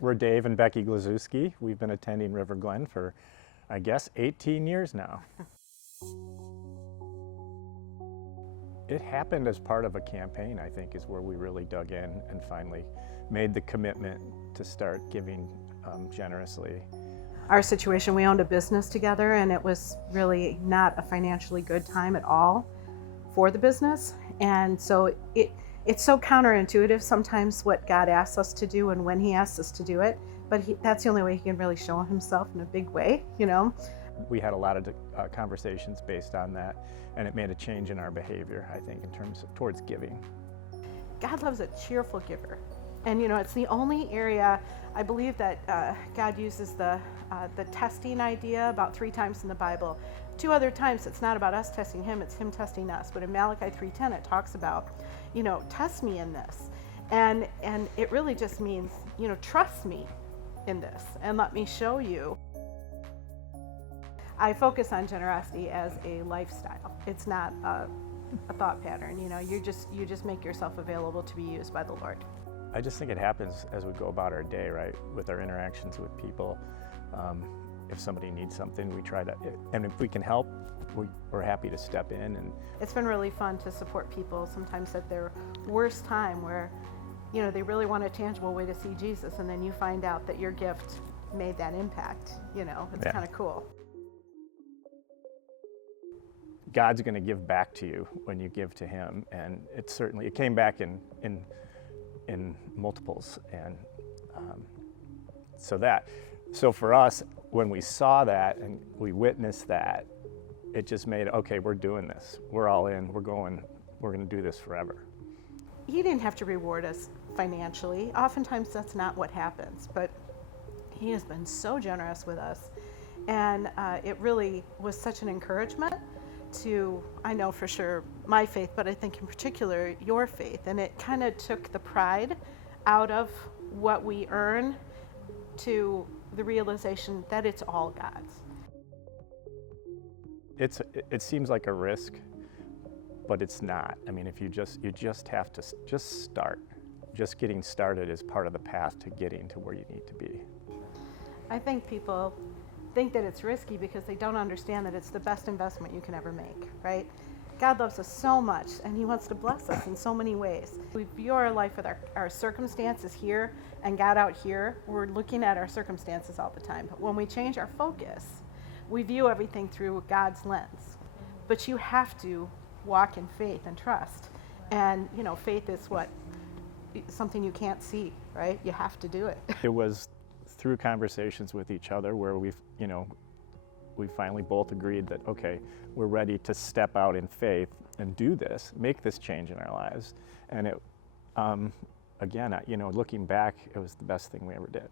We're Dave and Becky Glazewski. We've been attending River Glen for, I guess, 18 years now. It happened as part of a campaign, I think, is where we really dug in and finally made the commitment to start giving generously. Our situation, we owned a business together, and it was really not a financially good time at all for the business. And so it's so counterintuitive sometimes what God asks us to do and when He asks us to do it, but that's the only way He can really show Himself in a big way, you know. We had a lot of conversations based on that, and it made a change in our behavior, I think, in terms of towards giving. God loves a cheerful giver. And you know, it's the only area I believe that God uses the testing idea about 3 times in the Bible. 2 other times it's not about us testing Him, it's Him testing us. But in Malachi 3:10 it talks about, you know, test me in this. And it really just means, you know, trust me in this and let me show you. I focus on generosity as a lifestyle. It's not a thought pattern. You know, you just make yourself available to be used by the Lord. I just think it happens as we go about our day, right? With our interactions with people. If somebody needs something, we try to, and if we can help, we're happy to step in. And it's been really fun to support people sometimes at their worst time where, you know, they really want a tangible way to see Jesus, and then you find out that your gift made that impact. You know, it's kind of cool. God's going to give back to you when you give to Him, and it came back in multiples, and so for us, when we saw that and we witnessed that, it just made, okay, we're doing this, we're all in, we're going to do this forever. He didn't have to reward us financially. Oftentimes that's not what happens, but He has been so generous with us, and it really was such an encouragement to, I know for sure, my faith, but I think in particular your faith. And it kind of took the pride out of what we earn to the realization that it's all God's. It seems like a risk, but it's not. I mean, if you just have to just start. Just getting started is part of the path to getting to where you need to be. I think people think that it's risky because they don't understand that it's the best investment you can ever make, right? God loves us so much, and He wants to bless us in so many ways. We view our life with our circumstances here and God out here. We're looking at our circumstances all the time. But when we change our focus, we view everything through God's lens. But you have to walk in faith and trust. And, you know, faith is something you can't see, right? You have to do it. It was through conversations with each other where we finally both agreed that, okay, we're ready to step out in faith and do this, make this change in our lives. And it, again, looking back, it was the best thing we ever did.